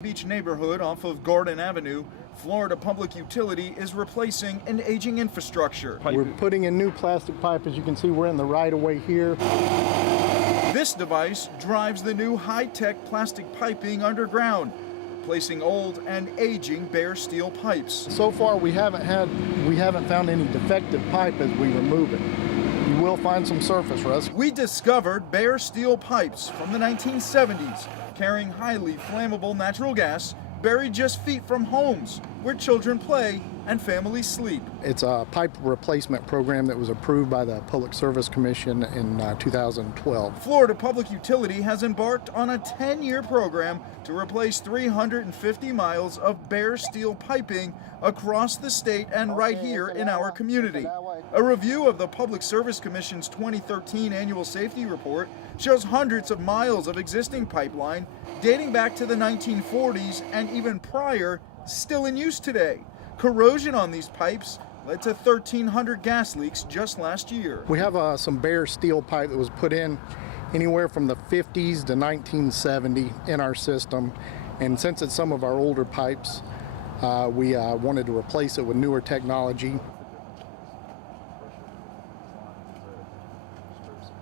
Beach neighborhood off of Garden Avenue, Florida Public Utility is replacing an aging infrastructure. We're putting in new plastic pipe. As you can see, we're in the right-of-way here. This device drives the new high-tech plastic piping underground, replacing old and aging bare steel pipes. So far, we haven't found any defective pipe as we remove it. You will find some surface rust. We discovered bare steel pipes from the 1970s carrying highly flammable natural gas buried just feet from homes where children play and families sleep. It's a pipe replacement program that was approved by the Public Service Commission in 2012. Florida Public Utility has embarked on a 10-year program to replace 350 miles of bare steel piping across the state and right here in our community. A review of the Public Service Commission's 2013 annual safety report shows hundreds of miles of existing pipeline dating back to the 1940s and even prior still in use today. Corrosion on these pipes led to 1,300 gas leaks just last year. We have some bare steel pipe that was put in anywhere from the 50s to 1970 in our system, and since it's some of our older pipes, we wanted to replace it with newer technology.